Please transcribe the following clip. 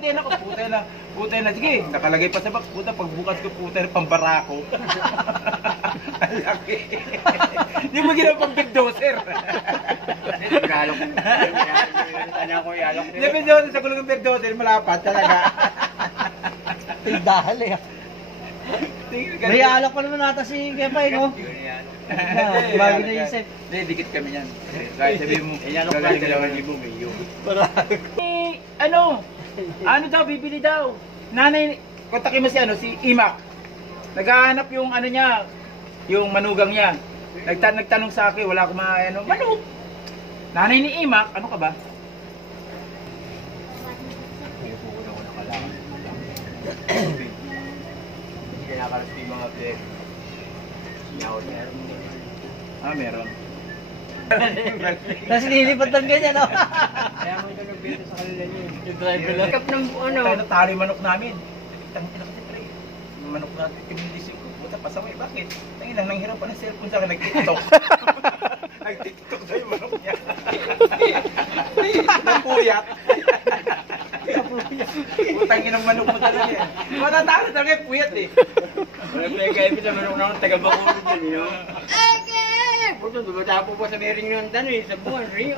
din ako, puta na, sige, nakalagay pa sa box, puta, pagbukas ko, puta na, pambarako. Ang laki. Hindi mo ginawa pang bulldozer. Nalok. Tanya ko ialok. Hindi, bulldozer, sa gulong ng bulldozer, malapat talaga. Tindahal eh. May alak pa naman nata si Kepay, no? Bago na isip. Hindi, dikit kami yan. Kahit sabihin mo, Ialok ka rin 2,000 may yun. Ano daw, bibili daw. Nanay, kontakin mo si Imak. Naghahanap yung ano niya, yung manugang niya. Nagtanong sa akin, wala akong manok. Nanay ni Imak, ano ka ba? Kinakalas yung mga player. Sinyaw meron. Meron. Tapos nililipat ng ganyan, no? Kaya mo ito nagbito sa kanila niyo. Yung driver lang. Kap ng ano. Tayo natalo yung manok namin. Tangin na kasi pre. Yung manok natin, pinindisip ko. Buta, pasaway, bakit? Tangin lang, nanghirap pa ng cellphone sa akin, nag-tiktok. Nag-tiktok sa yung manok niya. Napuyat. Putang inang manok mo talaga yan. Matatalo talaga yung puyat eh. Wala pa yung kaibig sa manok na taga-Bacolod yun, you know? Puto, dumatapo pa sa mering ng dano eh, sa buwan, Rio.